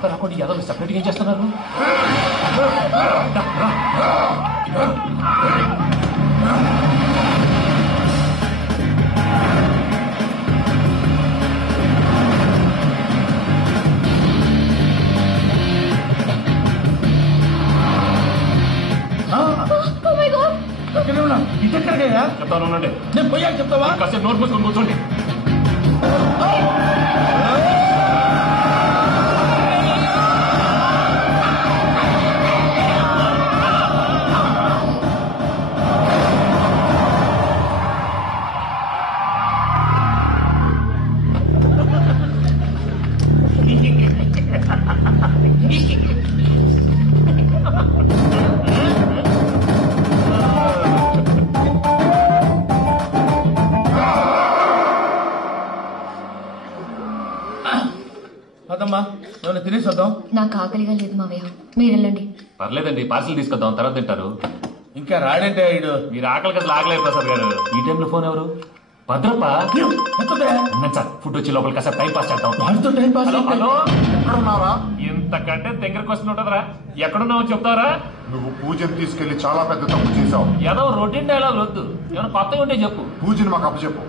వాళ్ళంతా రాకుండా యాదవ్ సెపరేట్గా ఏం చేస్తున్నారు? ఇదెక్కడికయ్యా? చెప్తాను ఉండండి. నేను పోయాక చెప్తావా? కాసేపు నోట్ మూసుకొని కూర్చోండి. అదమ్మా ఏమైనా తినేసి వద్దాం. నాకు ఆకలిగా లేదు మావయ్య, మీరు వెళ్ళండి. పర్లేదండి, పార్సిల్ తీసుకొద్దాం, తర్వాత తింటారు. ఇంకా రాడంటే ఇడు. మీరు ఆకలి కదా ఆగలేదు ప్రసాద్ గారు. ఈ టైంలో ఫోన్ ఎవరు? భద్రప్ప. సార్ ఫుడ్ వచ్చి లోపల కాసేపు టైం పాస్ చేద్దాం. వాడితో టైం పాస్. హలో, ఎక్కడున్నారా? ఇంతకంటే దగ్గర క్వశ్చన్ ఉంటుందిరా. ఎక్కడున్నావు చెప్తావరా? నువ్వు పూజను తీసుకెళ్లి చాలా పెద్ద తప్పు చేశావు. ఏదో రొటీన్ డైలాగ్ వద్దు, ఏమైనా కొత్తగా ఉంటే చెప్పు. పూజని మాకు అప్పచెప్పు,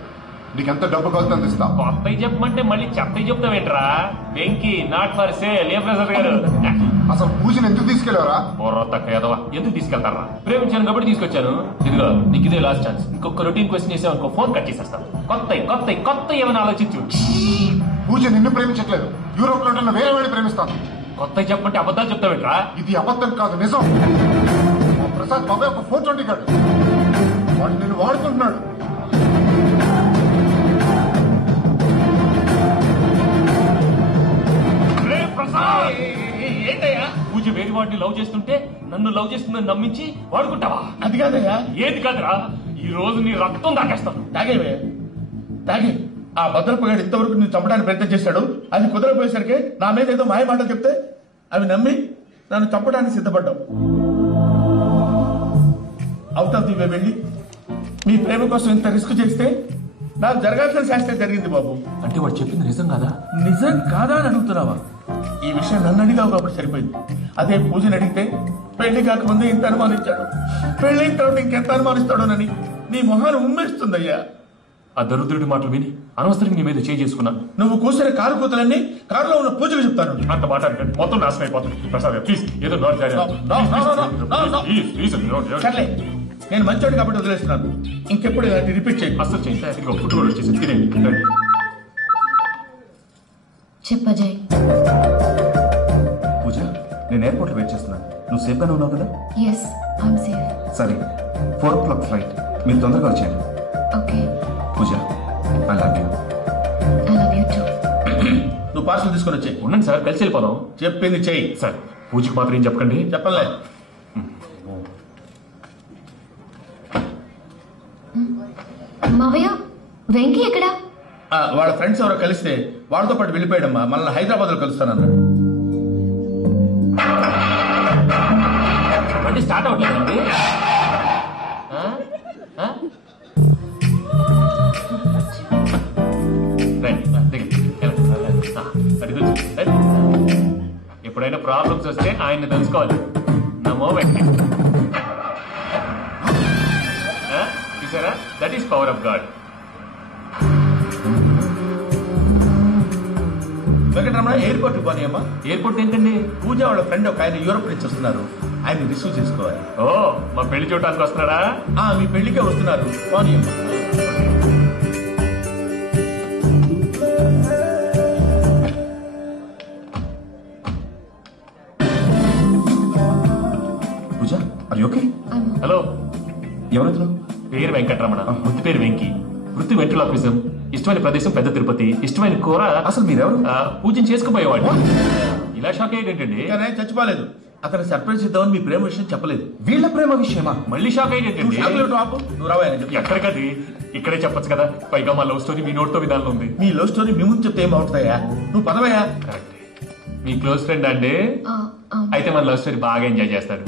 నీకెంత డబ్బు కలిసి అందిస్తా. కొత్తవి చెప్పమంటే మళ్ళీ చెత్తవి చెప్తావేంట్రా? Venky not for sale. ఏ ప్రసాద్ గారు అసలు పూజను ఎందుకు తీసుకెళ్లేవరా? బొర్రొత్తక్క ఏదవా, ఎందుకు తీసుకెళ్తారా? ప్రేమించాను కాబట్టి తీసుకొచ్చాను. ఇదిగో నీకు ఇదే లాస్ట్ ఛాన్స్. ఇంకొక రొటీన్ క్వశ్చన్ చేసావు అనుకో, ఫోన్ కట్ చేసేస్తాను. కొత్త ఏమైనా ఆలోచించు. పూజ నిన్ను ప్రేమించట్లేదు, యూరోప్ లో ఉంటున్న వేరే వాడిని ప్రేమిస్తాను. కొత్త చెప్పమంటే అబద్ధాలు చెప్తావేంట్రా? ఇది అబద్ధం కాదు, నిజం. మా ప్రసాద్ బాబాయ్ ఒక 420 కాడు, వాడు నిన్ను వాడుకుంటున్నాడు. ఏంటయ్యా పూజ వేరే వాడిని లవ్ చేస్తుంటే నన్ను లవ్ చేస్తుందని నమ్మించి వాడుకుంటావా? అది కాదయ్యా. ఏది కాదురా, ఈ రోజు నీ రక్తం దాకేస్తాను. తాగేవే తాగే. ఆ భద్రపగాడు ఇంతవరకు నేను చంపడానికి ప్రయత్నం చేశాడు. అది కుదరపోయేసరికి నా మీద ఏదో మాయ మాటలు చెప్తే అవి నమ్మి నన్ను చంపడానికి సిద్ధపడ్డావు. అవుట్ ఆఫ్ ది వే వెళ్ళి మీ ప్రేమ కోసం ఇంత రిస్క్ చేస్తే నాకు జరగాల్సిన శాస్త్రం జరిగింది బాబు. అంటే వాడు చెప్పింది నిజం కాదా? నిజం కాదా అని అడుగుతున్నావా? ఈ విషయం నన్ను అడిగావు కాబట్టి సరిపోయింది. అదే పూజని అడిగితే పెళ్లి కాకముందే ఇంత అనుమానించాడు, పెళ్లి తర్వాత ఇంకెంత అనుమానిస్తాడోనని నీ మొహాన్ని ఉమ్మేస్తుందయ్యా. ఆ దరిద్రుడి మాటలు విని అనవసరంగా నీ మీద చేసుకున్నాను. నువ్వు కూసిన కారు కూతలన్నీ కారులో ఉన్న పూజలు చెప్తాను. అంత మాట అంటే మొత్తం నాశనం అయిపోతుంది. ప్రసాద్ ప్లీజ్ ఏదో నోట్ సర్లే, నేను మంచోడు కాబట్టి వదిలేస్తున్నాను. ఇంకెప్పుడు ఇలాంటి రిపీట్ చేయి. అసలు చేయండి. ఇంకో ఫుడ్ కూడా వచ్చేసి తినేయండి. చెప్పజాయ్. పూజ, నేను ఎయిర్పోర్ట్ లో వెయిట్ చేస్తున్నాను. నువ్వు సేఫ్ గానే ఉన్నావు కదా? Yes, I'm safe. సరే, 4 o'clock ఫ్లైట్, మీరు తొందరగా వచ్చేయండి. Okay. Pooja, I love you. I love you too. నువ్వు పార్సల్ తీసుకొని వచ్చాయి. ఉండండి సార్, కలిసి వెళ్ళిపోదాం. చెప్పింది చెయ్యి. సార్ పూజకి మాత్రం ఏం చెప్పకండి. చెప్పలే. మావయ్య, వెంకీ ఎక్కడా? వాళ్ళ ఫ్రెండ్స్ ఎవరో కలిస్తే వాళ్ళతో పాటు వెళ్ళిపోయాడమ్మా. మళ్ళీ హైదరాబాద్ లో కలుస్తానన్నాడు. బండి స్టార్ట్ అవ్వట్లేదండి. ఎప్పుడైనా ప్రాబ్లమ్స్ వస్తే ఆయన్ని తెలుసుకోవాలి. నమో వెంకీ. చూసారా, that is power of God. Venkataramana, airport పోనీ అమ్మా. ఎయిర్పోర్ట్ ఏంటండి? పూజ వాళ్ళ ఫ్రెండ్ ఒక ఆయన యూరోప్ నుంచి వస్తున్నారు, ఆయన రిసీవ్ చేసుకోవాలి. ఓ, మా పెళ్లి చూడటానికి వస్తున్నాడా? మీ పెళ్లికే వస్తున్నారు, పోనీ అమ్మా. పూజ, అది ఓకే? హలో, ఎవరు? పేరు వెంకటరమణ, వృత్తి పేరు వెంకీ. వృత్తి వెంట్రులాక్విజం. ఇష్టమైన ప్రదేశం పెద్ద తిరుపతి. ఇష్టమైన కూర. అసలు మీరెవరు? పూజను చేసుకుపోయేవాడు. ఇలా షాక్ అయ్యేటండి. కానీ చచ్చిపోలేదు. అతను సర్ప్రైజ్ ఇద్దామని మీ ప్రేమ విషయం చెప్పలేదు. వీళ్ళ ప్రేమ విషయమా? మళ్ళీ షాక్ అయ్యేటండి. నువ్వు రావాలని చెప్పి ఎక్కడికది? ఇక్కడే చెప్పొచ్చు కదా. పైగా మా లవ్ స్టోరీ మీ నోట్తో విధానం ఉంది. మీ లవ్ స్టోరీ మీ ముందు చెప్తే ఏం బాగుంటుందయ్యా? నువ్వు పదవయ్యా. మీ క్లోజ్ ఫ్రెండ్ అండి. అయితే మన లవ్ స్టోరీ బాగా ఎంజాయ్ చేస్తాడు.